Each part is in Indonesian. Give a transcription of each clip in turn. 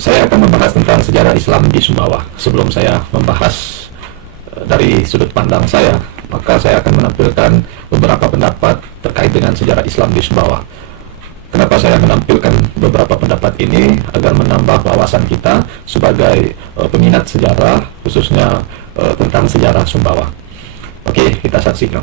Saya akan membahas tentang sejarah Islam di Sumbawa. Sebelum saya membahas dari sudut pandang saya, maka saya akan menampilkan beberapa pendapat terkait dengan sejarah Islam di Sumbawa. Kenapa saya menampilkan beberapa pendapat ini? Agar menambah wawasan kita sebagai peminat sejarah, khususnya tentang sejarah Sumbawa. Oke, kita saksikan.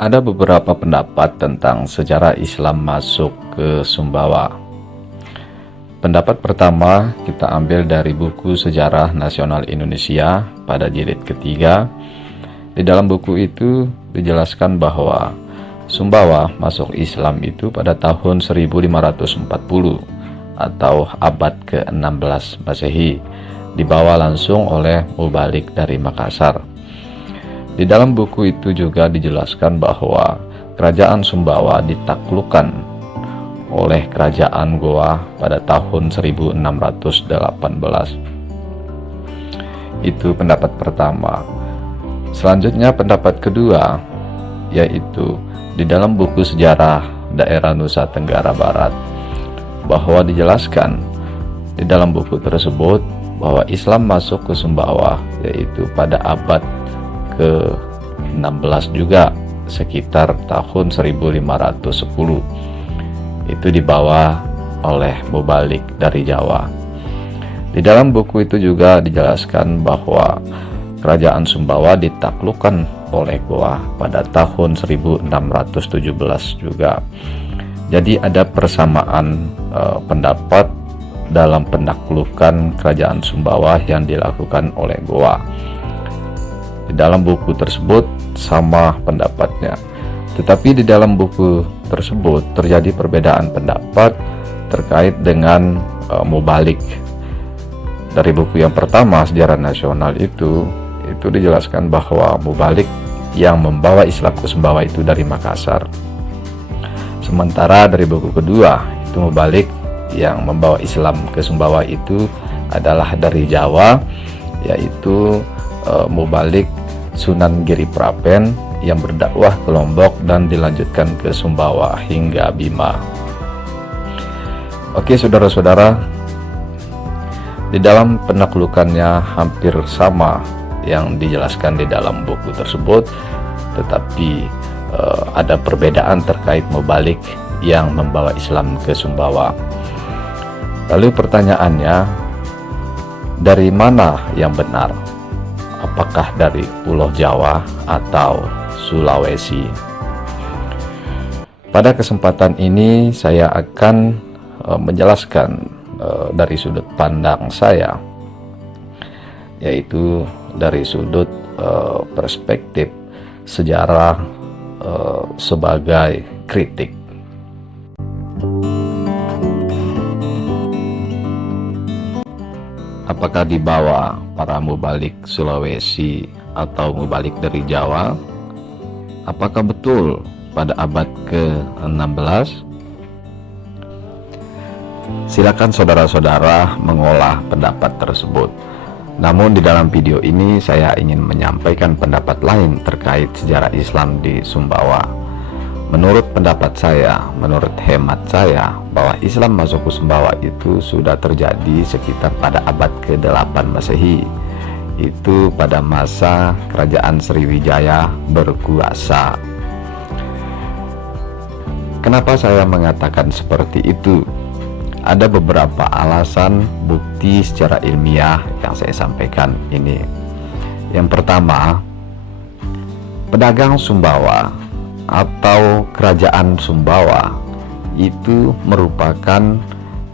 Ada beberapa pendapat tentang sejarah Islam masuk ke Sumbawa. Pendapat pertama kita ambil dari buku Sejarah Nasional Indonesia pada jilid ketiga. Di dalam buku itu dijelaskan bahwa Sumbawa masuk Islam itu pada tahun 1540 atau abad ke-16 Masehi, dibawa langsung oleh mubalik dari Makassar. Di dalam buku itu juga dijelaskan bahwa kerajaan Sumbawa ditaklukkan oleh kerajaan Goa pada tahun 1618. Itu pendapat pertama. Selanjutnya pendapat kedua, yaitu di dalam buku Sejarah Daerah Nusa Tenggara Barat, bahwa dijelaskan di dalam buku tersebut bahwa Islam masuk ke Sumbawa yaitu pada abad ke-16 juga, sekitar tahun 1510. Itu dibawa oleh mubalik dari Jawa. Di dalam buku itu juga dijelaskan bahwa kerajaan Sumbawa ditaklukkan oleh Goa pada tahun 1617 juga. Jadi ada persamaan pendapat dalam penaklukan kerajaan Sumbawa yang dilakukan oleh Goa. Di dalam buku tersebut sama pendapatnya, tetapi di dalam buku tersebut terjadi perbedaan pendapat terkait dengan mubalik. Dari buku yang pertama, Sejarah Nasional itu dijelaskan bahwa mubalik yang membawa Islam ke Sumbawa itu dari Makassar. Sementara dari buku kedua, itu mubalik yang membawa Islam ke Sumbawa itu adalah dari Jawa, yaitu mubalik Sunan Giri Prapen yang berdakwah ke Lombok dan dilanjutkan ke Sumbawa hingga Bima. Oke saudara-saudara, di dalam penaklukannya hampir sama yang dijelaskan di dalam buku tersebut, tetapi ada perbedaan terkait mubalik yang membawa Islam ke Sumbawa. Lalu pertanyaannya, dari mana yang benar? Apakah dari Pulau Jawa atau Sulawesi? Pada kesempatan ini saya akan menjelaskan dari sudut pandang saya, yaitu dari sudut perspektif sejarah sebagai kritik. Apakah dibawa para mubalik Sulawesi atau mubalik dari Jawa? Apakah betul pada abad ke-16? Silakan saudara-saudara mengolah pendapat tersebut. Namun di dalam video ini saya ingin menyampaikan pendapat lain terkait sejarah Islam di Sumbawa. Menurut pendapat saya, menurut hemat saya, bahwa Islam masuk ke Sumbawa itu sudah terjadi sekitar pada abad ke-8 Masehi. Itu pada masa kerajaan Sriwijaya berkuasa. Kenapa saya mengatakan seperti itu? Ada beberapa alasan bukti secara ilmiah yang saya sampaikan ini. Yang pertama, pedagang Sumbawa atau kerajaan Sumbawa itu merupakan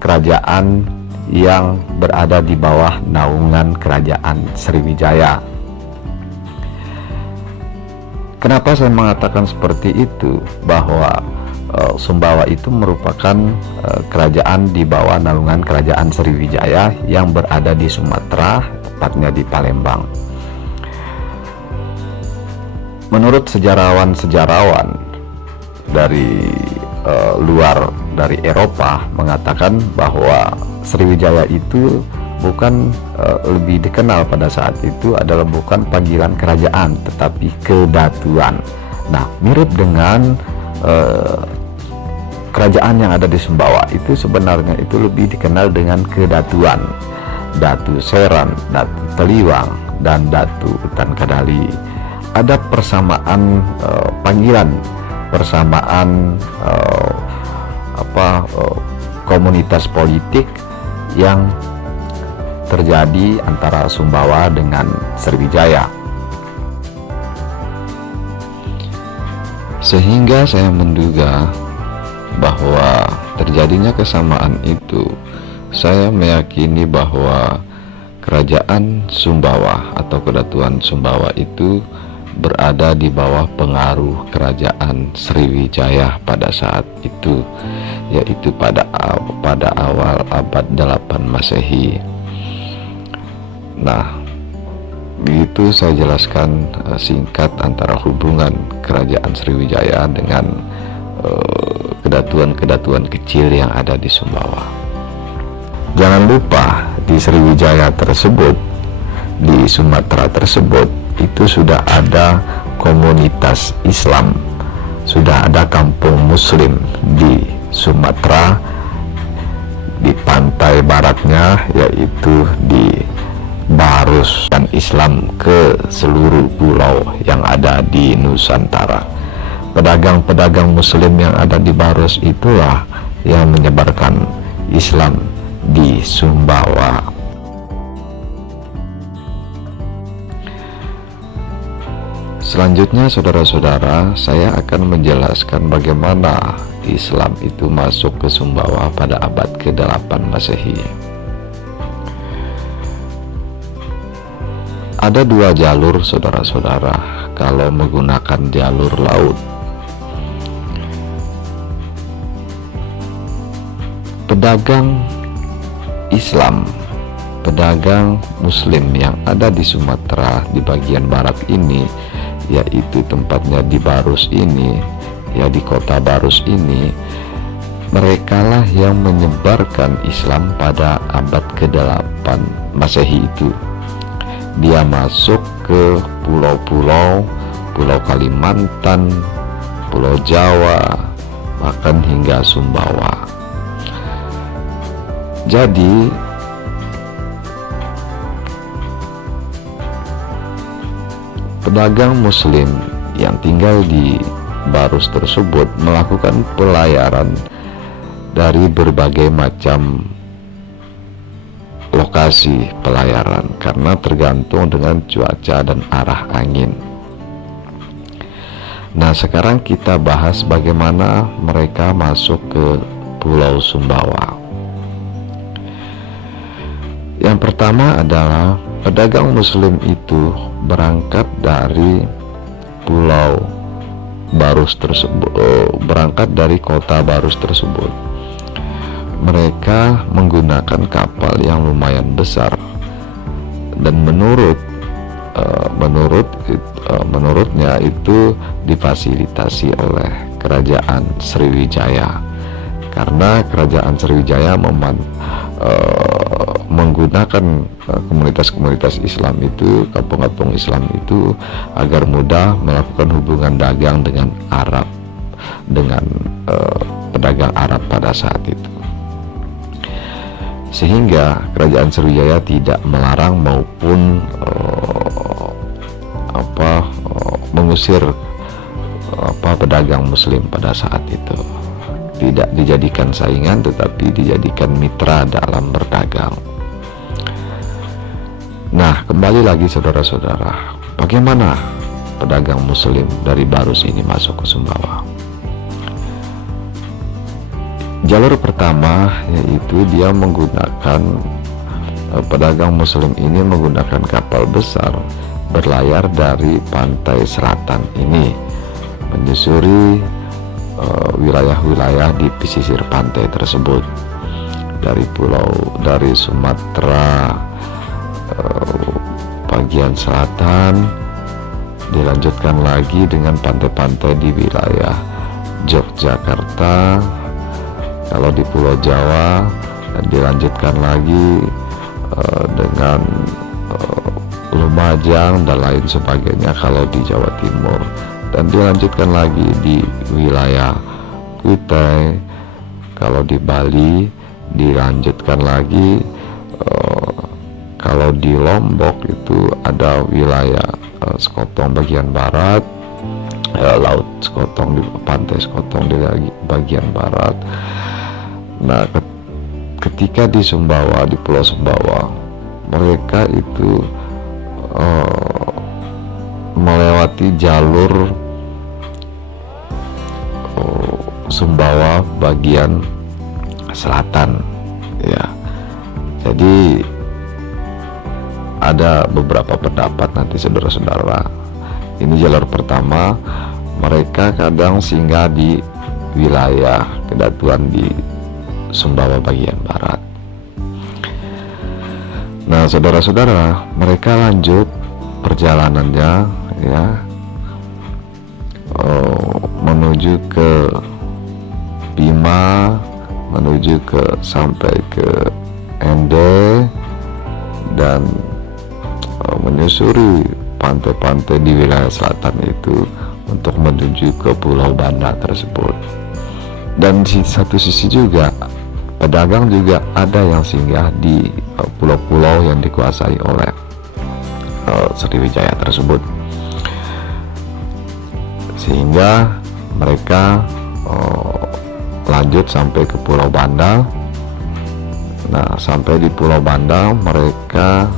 kerajaan yang berada di bawah naungan kerajaan Sriwijaya. Kenapa saya mengatakan seperti itu? Bahwa Sumbawa itu merupakan kerajaan di bawah naungan kerajaan Sriwijaya yang berada di Sumatera, tepatnya di Palembang. Menurut sejarawan-sejarawan dari luar dari Eropa mengatakan bahwa Sriwijaya itu bukan lebih dikenal pada saat itu adalah bukan panggilan kerajaan tetapi kedatuan. Nah, mirip dengan kerajaan yang ada di Sumbawa itu sebenarnya itu lebih dikenal dengan kedatuan, Datu Seran, Datu Teliwang, dan Datu Utan Kadali. Ada persamaan panggilan, persamaan komunitas politik yang terjadi antara Sumbawa dengan Sriwijaya. Sehingga saya menduga bahwa terjadinya kesamaan itu, saya meyakini bahwa kerajaan Sumbawa atau kedatuan Sumbawa itu berada di bawah pengaruh kerajaan Sriwijaya pada saat itu, yaitu pada awal abad 8 Masehi. Nah, begitu saya jelaskan singkat antara hubungan kerajaan Sriwijaya dengan kedatuan-kedatuan kecil yang ada di Sumbawa. Jangan lupa di Sriwijaya tersebut, di Sumatera tersebut, itu sudah ada komunitas Islam, sudah ada kampung Muslim di Sumatera, di pantai baratnya, yaitu di Barus, dan Islam ke seluruh pulau yang ada di Nusantara. Pedagang-pedagang Muslim yang ada di Barus itulah yang menyebarkan Islam di Sumbawa. Selanjutnya, saudara-saudara, saya akan menjelaskan bagaimana Islam itu masuk ke Sumbawa pada abad ke-8 Masehi. Ada dua jalur, saudara-saudara, kalau menggunakan jalur laut. Pedagang Islam, pedagang Muslim yang ada di Sumatera di bagian barat ini, yaitu tempatnya di Barus ini, ya di kota Barus ini, merekalah yang menyebarkan Islam pada abad ke-8 Masehi itu. Dia masuk ke pulau-pulau, Pulau Kalimantan, Pulau Jawa, bahkan hingga Sumbawa. Jadi pedagang Muslim yang tinggal di Barus tersebut melakukan pelayaran dari berbagai macam lokasi pelayaran karena tergantung dengan cuaca dan arah angin. Nah, sekarang kita bahas bagaimana mereka masuk ke Pulau Sumbawa. Yang pertama adalah pedagang Muslim itu berangkat dari Pulau Barus tersebut, berangkat dari kota Barus tersebut. Mereka menggunakan kapal yang lumayan besar, dan menurutnya itu difasilitasi oleh kerajaan Sriwijaya, karena kerajaan Sriwijaya menggunakan komunitas-komunitas Islam itu, kampung-kampung Islam itu, agar mudah melakukan hubungan dagang dengan Arab, dengan pedagang Arab pada saat itu. Sehingga kerajaan Sriwijaya tidak melarang maupun mengusir pedagang Muslim pada saat itu. Tidak dijadikan saingan, tetapi dijadikan mitra dalam berdagang. Nah, kembali lagi saudara-saudara, bagaimana pedagang Muslim dari Barus ini masuk ke Sumbawa? Jalur pertama yaitu dia menggunakan pedagang Muslim ini menggunakan kapal besar berlayar dari pantai selatan ini, menyusuri wilayah-wilayah di pesisir pantai tersebut, dari Sumatera bagian selatan, dilanjutkan lagi dengan pantai-pantai di wilayah Yogyakarta, kalau di Pulau Jawa, dan dilanjutkan lagi dengan Lumajang dan lain sebagainya kalau di Jawa Timur, dan dilanjutkan lagi di wilayah Kutai, Kalau di Bali dilanjutkan lagi, kalau di Lombok itu ada wilayah Sekotong bagian barat, Laut Sekotong, di pantai Sekotong di bagian barat. Nah, ketika di Sumbawa, di Pulau Sumbawa, mereka itu melewati jalur Sumbawa bagian selatan, ya. Jadi ada beberapa pendapat nanti saudara-saudara. Ini jalur pertama, mereka kadang singgah di wilayah kedatuan di Sumbawa bagian barat. Nah, saudara-saudara, mereka lanjut perjalanannya, ya, menuju ke Bima, menuju ke sampai ke Ende, dan menyusuri pantai-pantai di wilayah selatan itu untuk menuju ke Pulau Banda tersebut. Dan di satu sisi juga pedagang juga ada yang singgah di pulau-pulau yang dikuasai oleh Sriwijaya tersebut, sehingga mereka lanjut sampai ke Pulau Banda. Nah, sampai di Pulau Banda mereka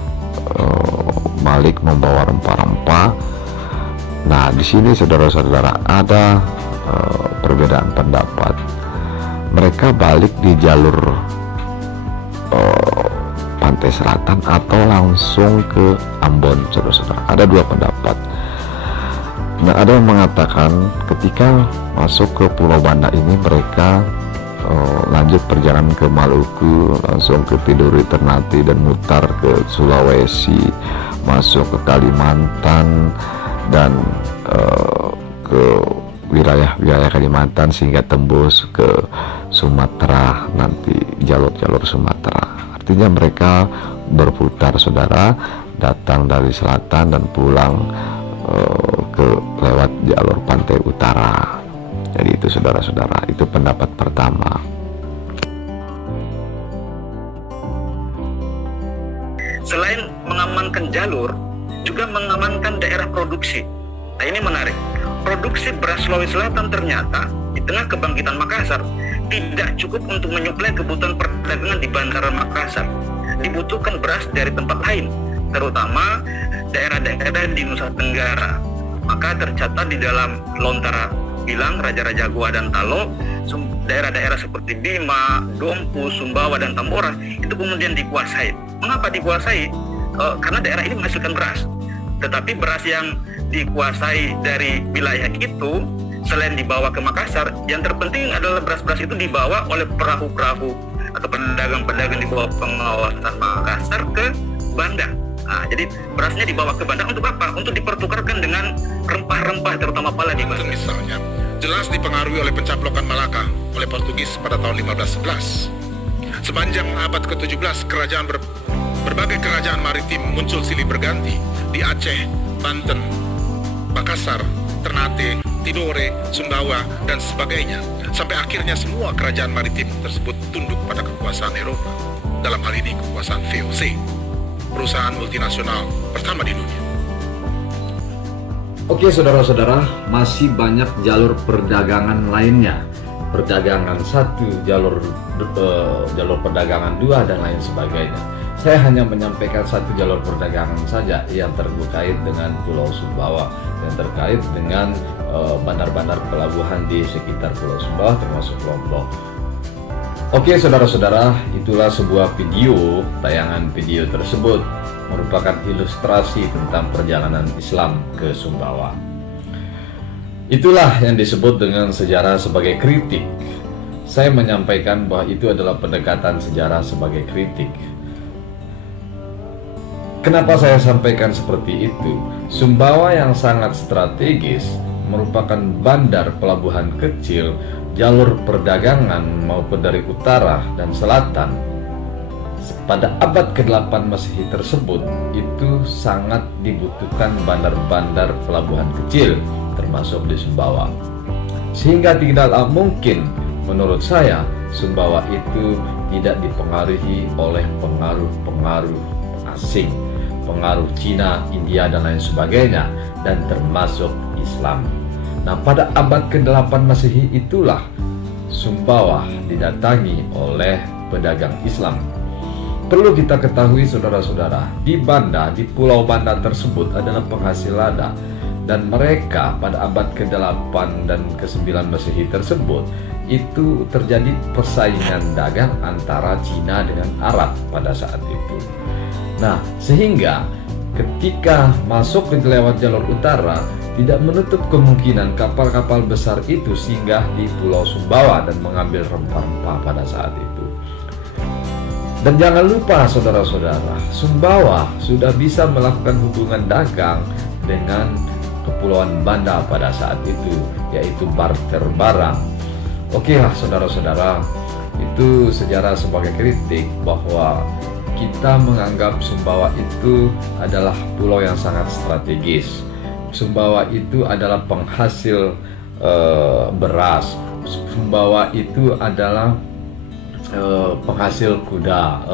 balik membawa rempah-rempah. Nah, di sini saudara-saudara ada perbedaan pendapat. Mereka balik di jalur pantai selatan atau langsung ke Ambon, saudara-saudara. Ada dua pendapat. Nah, ada yang mengatakan ketika masuk ke Pulau Banda ini mereka lanjut perjalanan ke Maluku, langsung ke Tidore, Ternate, dan mutar ke Sulawesi, masuk ke Kalimantan, dan ke wilayah-wilayah Kalimantan sehingga tembus ke Sumatera, nanti jalur-jalur Sumatera. Artinya mereka berputar, saudara, datang dari selatan dan pulang ke lewat jalur pantai utara. Jadi itu saudara-saudara, itu pendapat pertama. Selain mengamankan jalur, juga mengamankan daerah produksi. Nah, ini menarik. Produksi beras Sulawesi Selatan ternyata di tengah kebangkitan Makassar tidak cukup untuk menyuplai kebutuhan perdagangan di Bandara Makassar. Dibutuhkan beras dari tempat lain, terutama daerah-daerah di Nusa Tenggara. Maka tercatat di dalam Lontara Bilang, Raja-Raja Goa dan Talo, daerah-daerah seperti Bima, Dompu, Sumbawa, dan Tambora itu kemudian dikuasai. Mengapa dikuasai? Karena daerah ini menghasilkan beras. Tetapi beras yang dikuasai dari wilayah itu, selain dibawa ke Makassar, yang terpenting adalah beras-beras itu dibawa oleh perahu-perahu atau pedagang-pedagang di bawah pengawasan Makassar ke Banda. Nah, jadi berasnya dibawa ke Banda untuk apa? Untuk dipertukarkan dengan rempah-rempah, terutama pala di Banda. Misalnya, jelas dipengaruhi oleh pencaplokan Malaka oleh Portugis pada tahun 1511. Sepanjang abad ke-17, berbagai kerajaan maritim muncul silih berganti di Aceh, Banten, Makassar, Ternate, Tidore, Sumbawa, dan sebagainya. Sampai akhirnya semua kerajaan maritim tersebut tunduk pada kekuasaan Eropa. Dalam hal ini kekuasaan VOC, perusahaan multinasional pertama di dunia. Oke saudara-saudara, masih banyak jalur perdagangan lainnya. Perdagangan satu, jalur perdagangan dua, dan lain sebagainya. Saya hanya menyampaikan satu jalur perdagangan saja yang terkait dengan Pulau Sumbawa, yang terkait dengan bandar-bandar pelabuhan di sekitar Pulau Sumbawa termasuk Lombok. Oke saudara-saudara, itulah sebuah video. Tayangan video tersebut merupakan ilustrasi tentang perjalanan Islam ke Sumbawa. Itulah yang disebut dengan sejarah sebagai kritik. Saya menyampaikan bahwa itu adalah pendekatan sejarah sebagai kritik. Kenapa saya sampaikan seperti itu? Sumbawa yang sangat strategis merupakan bandar pelabuhan kecil, jalur perdagangan maupun dari utara dan selatan. Pada abad ke-8 Masehi tersebut, itu sangat dibutuhkan bandar-bandar pelabuhan kecil, termasuk di Sumbawa. Sehingga tidaklah mungkin menurut saya Sumbawa itu tidak dipengaruhi oleh pengaruh-pengaruh asing, pengaruh Cina, India, dan lain sebagainya, dan termasuk Islam. Nah, pada abad ke-8 Masehi itulah Sumbawa didatangi oleh pedagang Islam. Perlu kita ketahui saudara-saudara, di Banda, di Pulau Banda tersebut adalah penghasil lada, dan mereka pada abad ke-8 dan ke-9 Masehi tersebut itu terjadi persaingan dagang antara Cina dengan Arab pada saat itu. Nah, sehingga ketika masuk ke lewat jalur utara, tidak menutup kemungkinan kapal-kapal besar itu singgah di Pulau Sumbawa dan mengambil rempah-rempah pada saat itu. Dan jangan lupa saudara-saudara, Sumbawa sudah bisa melakukan hubungan dagang dengan Kepulauan Banda pada saat itu, yaitu barter barang. Oke lah saudara-saudara, itu sejarah sebagai kritik bahwa kita menganggap Sumbawa itu adalah pulau yang sangat strategis. Sumbawa itu adalah penghasil beras. Sumbawa itu adalah penghasil kuda,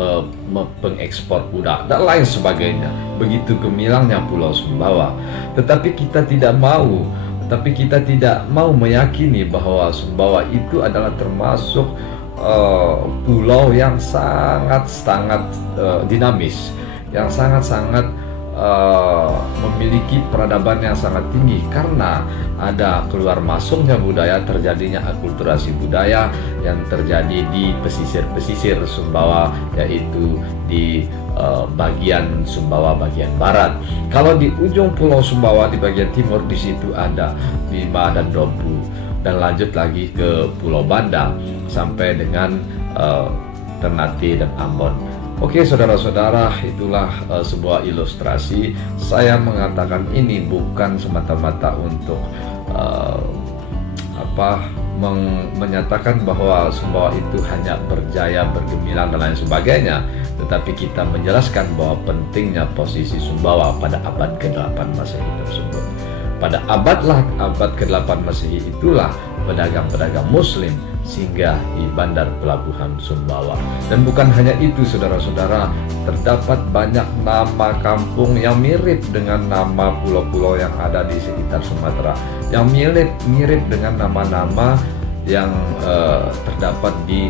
pengekspor kuda, dan lain sebagainya. Begitu gemilangnya Pulau Sumbawa. Tetapi kita tidak mau meyakini bahwa Sumbawa itu adalah termasuk pulau yang sangat dinamis, yang sangat memiliki peradaban yang sangat tinggi, karena ada keluar masuknya budaya, terjadinya akulturasi budaya yang terjadi di pesisir Sumbawa, yaitu di bagian Sumbawa bagian barat. Kalau di ujung Pulau Sumbawa di bagian timur, di situ ada Bima dan Dompu, dan lanjut lagi ke Pulau Banda sampai dengan Ternate dan Ambon. Oke saudara-saudara, itulah sebuah ilustrasi. Saya mengatakan ini bukan semata-mata untuk menyatakan bahwa Sumbawa itu hanya berjaya, bergemilang, dan lain sebagainya, tetapi kita menjelaskan bahwa pentingnya posisi Sumbawa pada abad ke-8 Masehi tersebut. Pada abad ke-8 Masehi itulah pedagang-pedagang Muslim singgah di bandar pelabuhan Sumbawa. Dan bukan hanya itu saudara-saudara, terdapat banyak nama kampung yang mirip dengan nama pulau-pulau yang ada di sekitar Sumatera, yang mirip dengan nama-nama yang terdapat di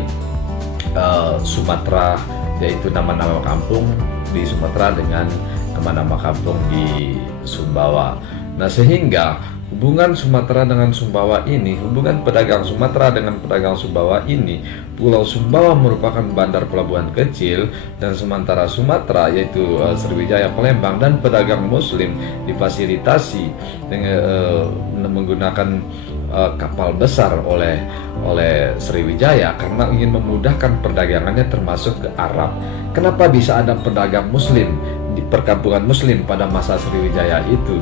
Sumatera, yaitu nama-nama kampung di Sumatera dengan nama-nama kampung di Sumbawa. Nah, sehingga hubungan Sumatera dengan Sumbawa ini, hubungan pedagang Sumatera dengan pedagang Sumbawa ini, Pulau Sumbawa merupakan bandar pelabuhan kecil, dan sementara Sumatera yaitu Sriwijaya, Palembang, dan pedagang Muslim difasilitasi dengan menggunakan kapal besar oleh Sriwijaya karena ingin memudahkan perdagangannya termasuk ke Arab. Kenapa bisa ada pedagang Muslim di perkampungan Muslim pada masa Sriwijaya itu,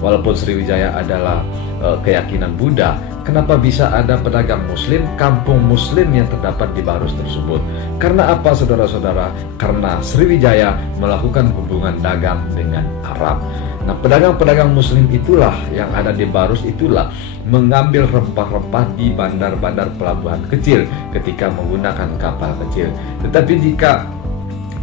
walaupun Sriwijaya adalah keyakinan Buddha? Kenapa bisa ada pedagang Muslim, kampung Muslim yang terdapat di Barus tersebut? Karena apa saudara-saudara? Karena Sriwijaya melakukan hubungan dagang dengan Arab. Nah, pedagang-pedagang Muslim itulah yang ada di Barus, itulah mengambil rempah-rempah di bandar-bandar pelabuhan kecil ketika menggunakan kapal kecil. Tetapi jika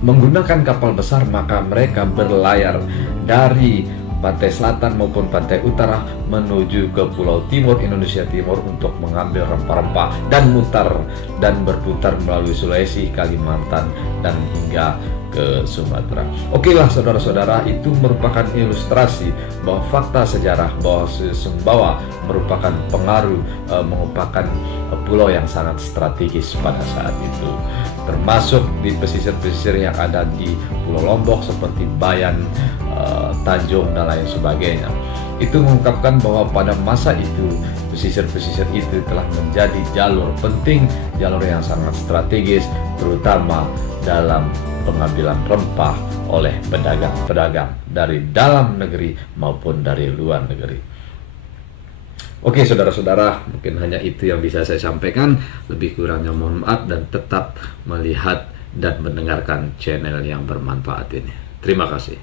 menggunakan kapal besar, maka mereka berlayar dari pantai selatan maupun pantai utara menuju ke Pulau Timur, Indonesia Timur, untuk mengambil rempah-rempah dan berputar melalui Sulawesi, Kalimantan, dan hingga ke Sumatera. Oke lah saudara-saudara, itu merupakan ilustrasi bahwa fakta sejarah bahwa Sumbawa merupakan merupakan pulau yang sangat strategis pada saat itu, termasuk di pesisir-pesisir yang ada di Pulau Lombok seperti Bayan, Tanjung, dan lain sebagainya. Itu mengungkapkan bahwa pada masa itu pesisir-pesisir itu telah menjadi jalur penting, jalur yang sangat strategis, terutama dalam pengambilan rempah oleh pedagang-pedagang dari dalam negeri maupun dari luar negeri. Oke saudara-saudara, mungkin hanya itu yang bisa saya sampaikan. Lebih kurangnya mohon maaf, dan tetap melihat dan mendengarkan channel yang bermanfaat ini. Terima kasih.